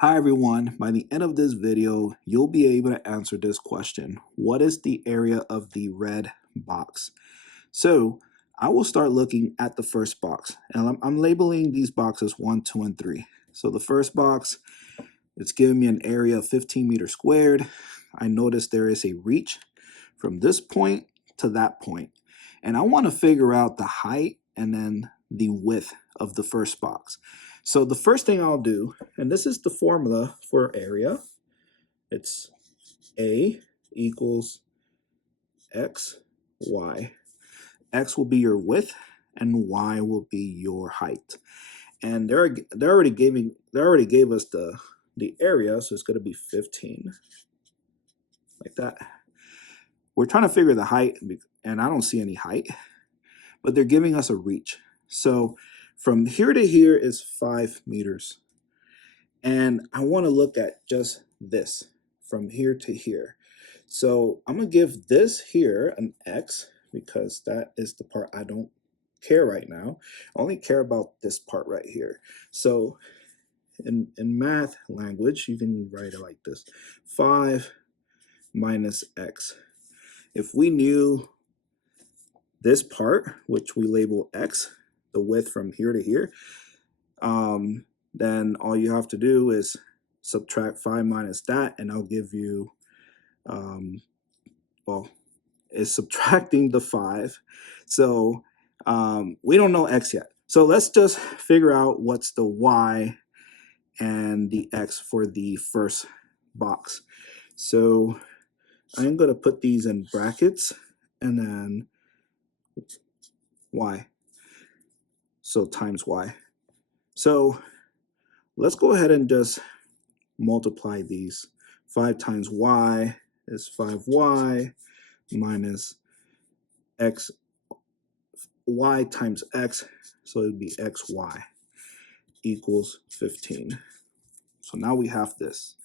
Hi everyone, by the end of this video, you'll be able to answer this question. What is the area of the red box? So I will start looking at the first box and I'm labeling these boxes 1, 2, and 3. So the first box, it's giving me an area of 15 meters squared. I notice there is a reach from this point to that point. And I want to figure out the height and then the width of the first box. So the first thing I'll do, and this is the formula for area, it's A equals X, Y. X will be your width and Y will be your height. And they already gave us the area, so it's going to be 15, like that. We're trying to figure the height, and I don't see any height, but they're giving us a reach. So from here to here is 5 meters. And I want to look at just this from here to here. So I'm going to give this here an X because that is the part I don't care right now. I only care about this part right here. So in math language, you can write it like this. 5 minus X. If we knew this part, which we label X, the width from here to here, then all you have to do is subtract 5 minus that, and I'll give you, well, it's subtracting the 5. So we don't know X yet. So let's just figure out what's the Y and the X for the first box. So I'm going to put these in brackets and then Y. So times Y. So let's go ahead and just multiply these. 5 times Y is 5Y minus X, Y times X, so it would be XY equals 15. So now we have this.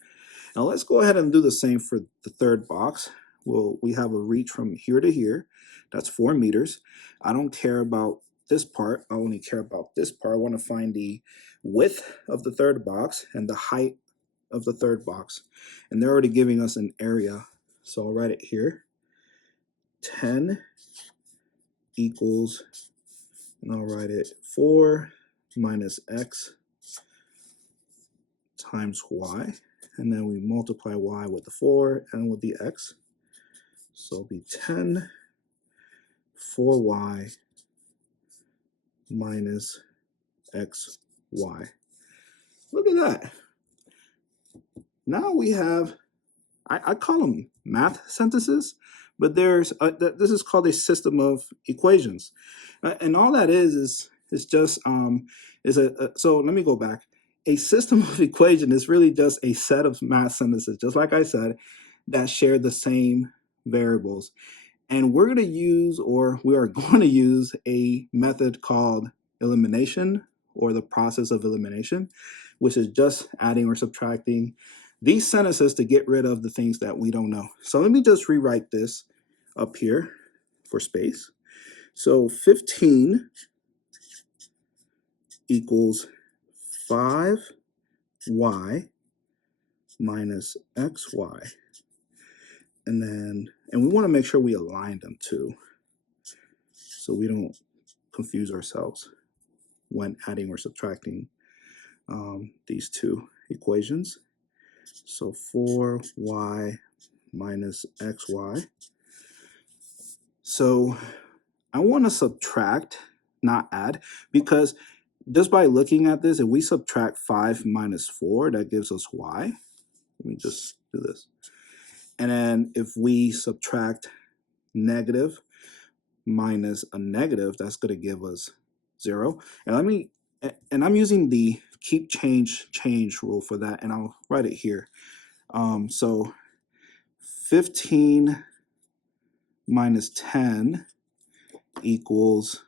Now let's go ahead and do the same for the third box. Well, we have a reach from here to here. That's 4 meters. I don't care about this part. I only care about this part. I want to find the width of the third box and the height of the third box. And they're already giving us an area. So I'll write it here. 10 equals, and I'll write it 4 minus X times Y. And then we multiply Y with the 4 and with the X. So it'll be 10 4Y minus XY. Look at that. Now we have, I call them math sentences, but there's this is called a system of equations, and all that is just so let me go back. A system of equation is really just a set of math sentences, just like I said, that share the same variables. And we're going to use, or we are going to use, a method called elimination, or the process of elimination, which is just adding or subtracting these sentences to get rid of the things that we don't know. So let me just rewrite this up here for space. So 15 equals 5y minus xy. And we want to make sure we align them too, so we don't confuse ourselves when adding or subtracting these two equations. So 4y minus xy. So I want to subtract, not add, because just by looking at this, if we subtract 5 minus 4, that gives us y. Let me just do this. And then if we subtract negative minus a negative, that's going to give us 0. And I'm using the keep change rule for that, and I'll write it here. So 15 minus 10 equals,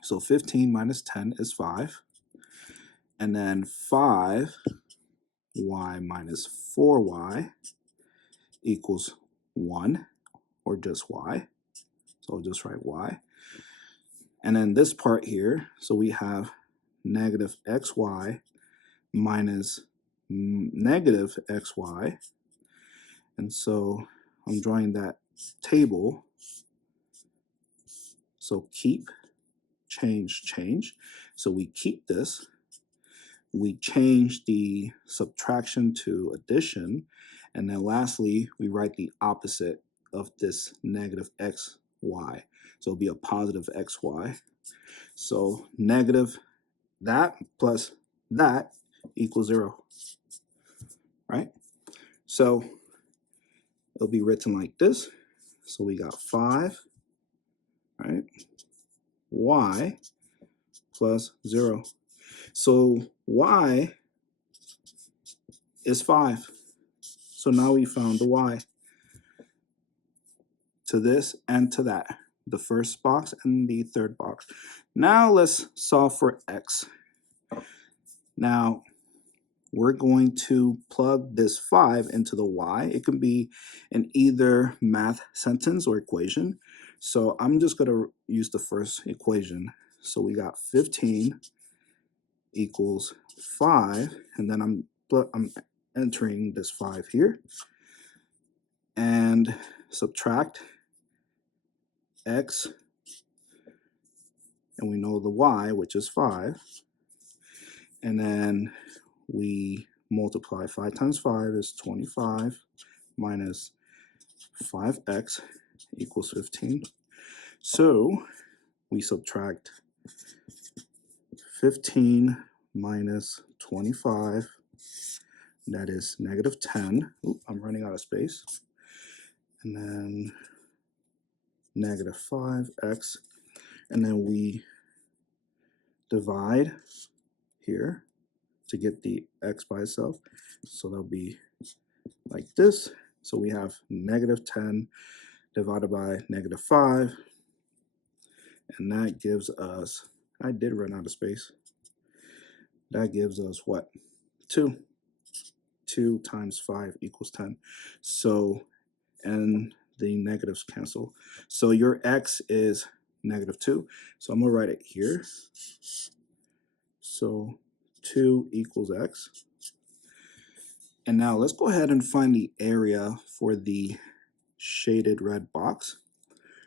so 15 minus 10 is 5, and then 5y minus 4y equals 1, or just y. So I'll just write y. And then this part here, so we have negative xy minus negative xy. And so I'm drawing that table. So keep, change, change. So we keep this. We change the subtraction to addition. And then lastly, we write the opposite of this negative xy. So it'll be a positive xy. So negative that plus that equals 0, right? So it'll be written like this. So we got 5, right? Y plus 0. So y is 5. So now we found the y to this and to that, the first box and the third box. Now let's solve for x. Now we're going to plug this 5 into the y. It can be in either math sentence or equation. So I'm just going to use the first equation. So we got 15 equals 5, and then I'm entering this 5 here, and subtract x, and we know the y, which is 5, and then we multiply 5 times 5 is 25 minus 5x equals 15. So we subtract 15 minus 25, that is negative 10. Oop, I'm running out of space. And then negative 5x. And then we divide here to get the x by itself. So that'll be like this. So we have negative 10 divided by negative 5. And that gives us, I did run out of space. That gives us what? 2. 2 times 5 equals 10. So, and the negatives cancel. So your x is negative 2. So I'm going to write it here. So 2 equals x. And now let's go ahead and find the area for the shaded red box.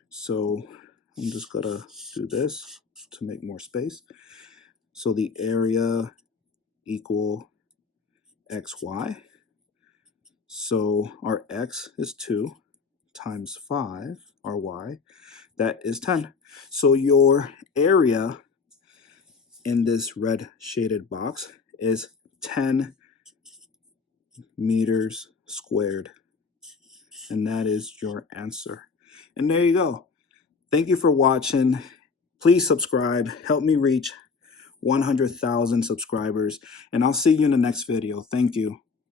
So I'm just going to do this to make more space. So the area equal xy. So our x is 2 times 5, our y, that is 10. So your area in this red shaded box is 10 meters squared. And that is your answer. And there you go. Thank you for watching. Please subscribe. Help me reach 100,000 subscribers. And I'll see you in the next video. Thank you.